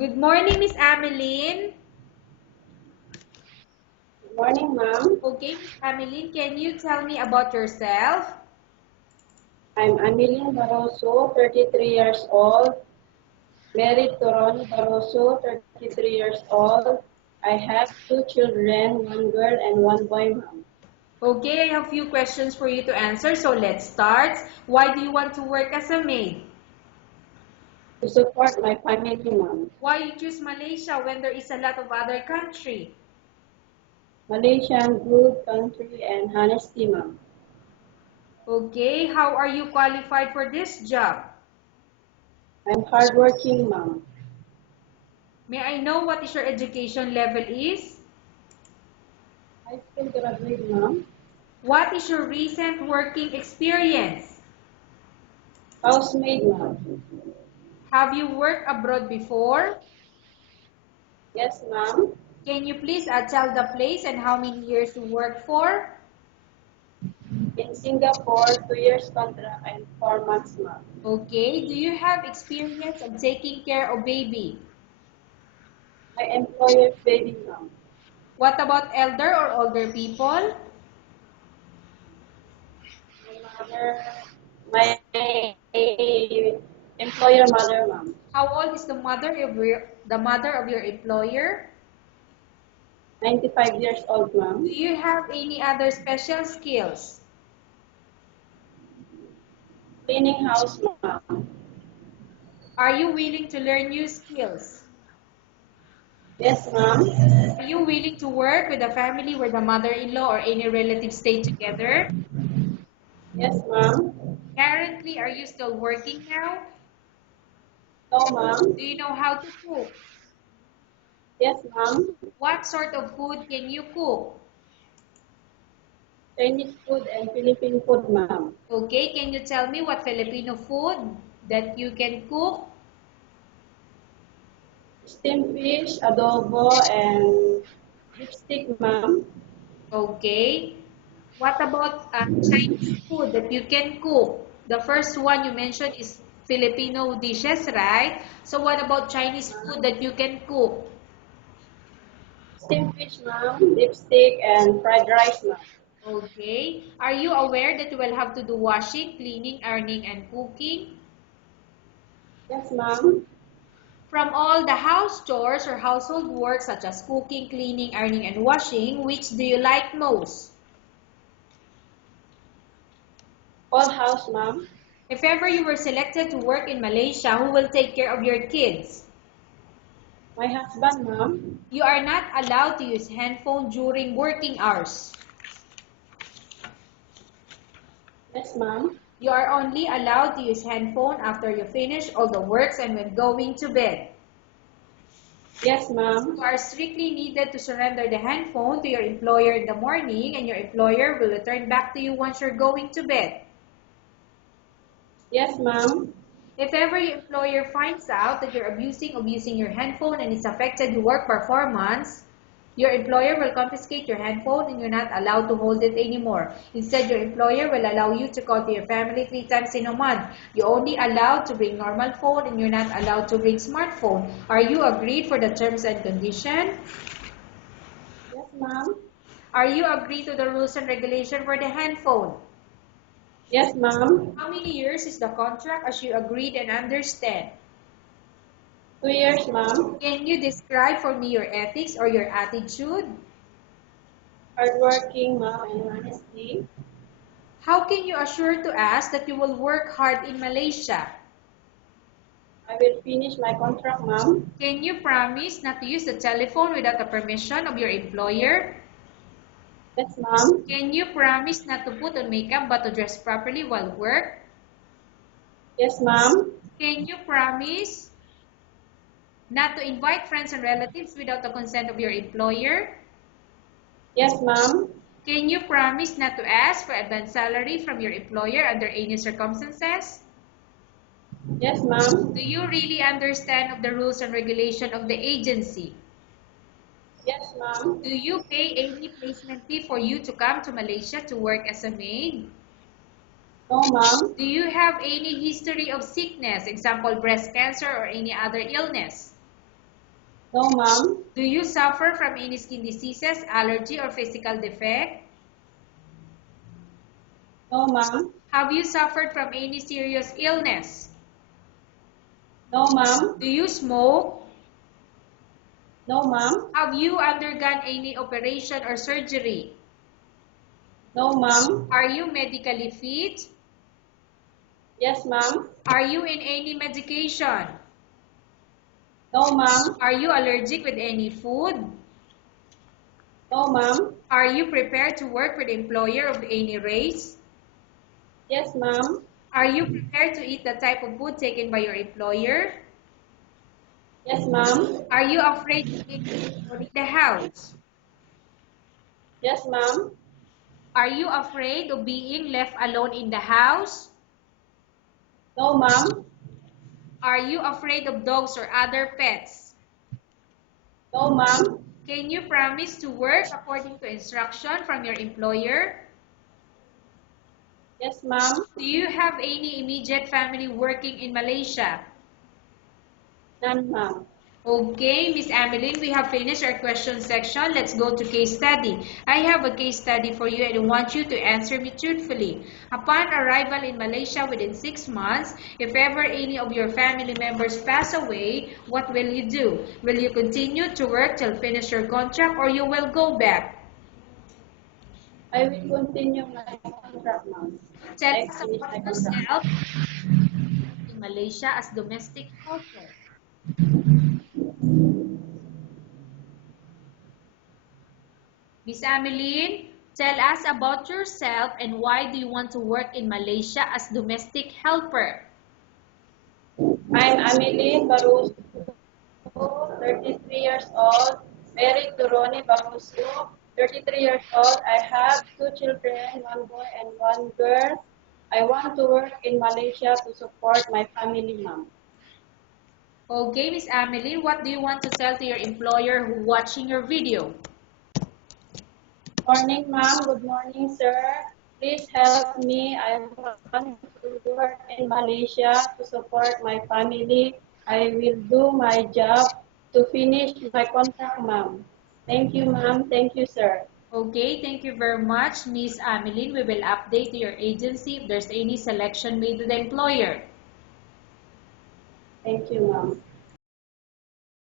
Good morning, Miss Ameline. Good morning, ma'am. Okay, Miss Ameline, can you tell me about yourself? I'm Ameline Barroso, 33 years old, married to Ronnie Barroso, 33 years old. I have two children, one girl and one boy, ma'am. Okay, I have a few questions for you to answer, so let's start. Why do you want to work as a maid? To support my family, ma'am. Why you choose Malaysia when there is a lot of other country? Malaysian, good country and honesty, ma'am. Okay, how are you qualified for this job? I'm hardworking, ma'am. May I know what is your education level is? High school graduate, ma'am. What is your recent working experience? Housemaid, ma'am. Have you worked abroad before? Yes, ma'am. Can you please tell the place and how many years you worked for? In Singapore, 2 years contract and 4 months, ma'am. Okay, do you have experience of taking care of baby? My employer's baby, ma'am. What about elder or older people? Mother, my employer mother, ma'am. How old is the mother of your employer? 95 years old, Do ma'am. you have any other special skills? Cleaning house, ma'am. Are you willing to learn new skills? Yes, ma'am. Are you willing to work with a family where the mother-in-law or any relatives stay together? Yes, ma'am. Currently, are you still working now? No, ma'am. Do you know how to cook? Yes, ma'am. What sort of food can you cook? Chinese food and Philippine food, ma'am. Okay, can you tell me what Filipino food that you can cook? Steamed fish, adobo, and lipstick, ma'am. Okay. What about Chinese food that you can cook? The first one you mentioned is Filipino dishes, right? So what about Chinese food that you can cook? Steamed fish, ma'am. Lipstick and fried rice, ma'am. Okay. Are you aware that you will have to do washing, cleaning, ironing, and cooking? Yes, ma'am. From all the house chores or household work such as cooking, cleaning, ironing, and washing, which do you like most? All house, ma'am. If ever you were selected to work in Malaysia, who will take care of your kids? My husband, ma'am. You are not allowed to use handphone during working hours. Yes, ma'am. You are only allowed to use handphone after you finish all the works and when going to bed. Yes, ma'am. You are strictly needed to surrender the handphone to your employer in the morning and your employer will return back to you once you're going to bed. Yes, ma'am. If ever your employer finds out that you're abusing of using your handphone and it's affected your work performance, your employer will confiscate your handphone and you're not allowed to hold it anymore. Instead, your employer will allow you to call to your family 3 times in a month. You're only allowed to bring normal phone and you're not allowed to bring smartphone. Are you agreed for the terms and condition? Yes, ma'am. Are you agreed to the rules and regulation for the handphone? Yes, ma'am. How many years is the contract as you agreed and understand? 2 years, ma'am. Can you describe for me your ethics or your attitude? Hardworking, ma'am, and honesty. How can you assure to us that you will work hard in Malaysia? I will finish my contract, ma'am. Can you promise not to use the telephone without the permission of your employer? Yes, ma'am. Can you promise not to put on makeup but to dress properly while work? Yes, ma'am. Can you promise not to invite friends and relatives without the consent of your employer? Yes, ma'am. Can you promise not to ask for advance salary from your employer under any circumstances? Yes, ma'am. Do you really understand of the rules and regulation of the agency? Yes, ma'am. Do you pay any placement fee for you to come to Malaysia to work as a maid? No, ma'am. Do you have any history of sickness, example breast cancer or any other illness? No, ma'am. Do you suffer from any skin diseases, allergy, or physical defect? No, ma'am. Have you suffered from any serious illness? No, ma'am. Do you smoke? No, ma'am. Have you undergone any operation or surgery? No, ma'am. Are you medically fit? Yes, ma'am. Are you in any medication? No, ma'am. Are you allergic with any food? No, ma'am. Are you prepared to work with employer of any race? Yes, ma'am. Are you prepared to eat the type of food taken by your employer? Yes, ma'am. Are you afraid to eat alone in the house? Yes, ma'am. Are you afraid of being left alone in the house? No, ma'am. Are you afraid of dogs or other pets? No, ma'am. Can you promise to work according to instruction from your employer? Yes, ma'am. Do you have any immediate family working in Malaysia? None, ma'am. Okay, Miss Emeline, we have finished our question section. Let's go to case study. I have a case study for you and I want you to answer me truthfully. Upon arrival in Malaysia within 6 months, if ever any of your family members pass away, what will you do? Will you continue to work till finish your contract or you will go back? I will continue my contract, ma'am. Tell I us finish about my contract. yourself in Malaysia as domestic helper. Miss Ameline, tell us about yourself and why do you want to work in Malaysia as domestic helper? I'm Amelie Baruso, 33 years old, married to Ronnie Baruso, 33 years old. I have 2 children, 1 boy and 1 girl. I want to work in Malaysia to support my family, ma'am. Okay, Miss Ameline, what do you want to tell to your employer who watching your video? Morning, ma'am. Good morning, sir. Please help me. I want to work in Malaysia to support my family. I will do my job to finish my contract, ma'am. Thank you, ma'am. Thank you, sir. Okay, thank you very much, Miss Ameline. We will update to your agency if there's any selection made to the employer. Thank you, ma'am.